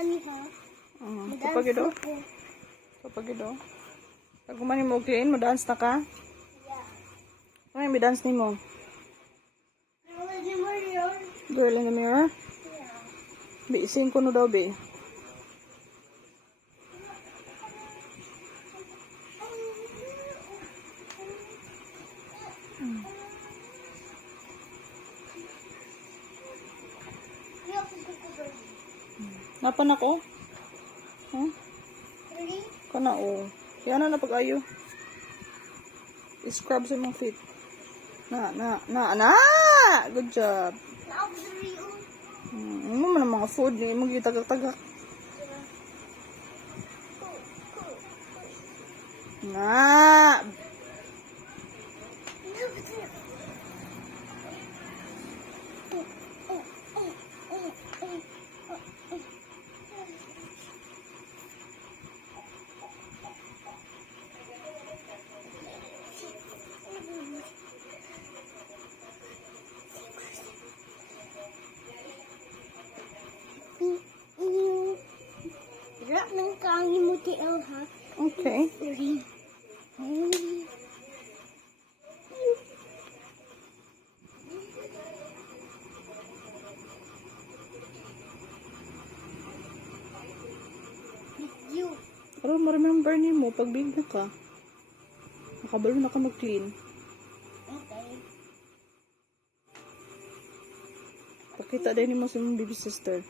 ani ha. Kapag ito? Kapag ito? Pag kumani mo clean, mo-dance na ka? Yeah. Ano yung dance ni mo? Girl in the mirror. Girl in the mirror? Yeah. Be, sing ko no daw, be. Napan ako? Huh? Ready? Kana o. Kaya na pag-ayo. I-scrub sa mga feet. Na! Good job. Now the real. Ano man ang mga food ni mo gitagak-tagak. Na! Yeah. Nang kangi mo ti El ha. Okay. Ready? You. Pero ma-remember ni mo pag big na ka. Nakabalo na ka mag-clean. Okay. Pakita din mo sa mong baby sister.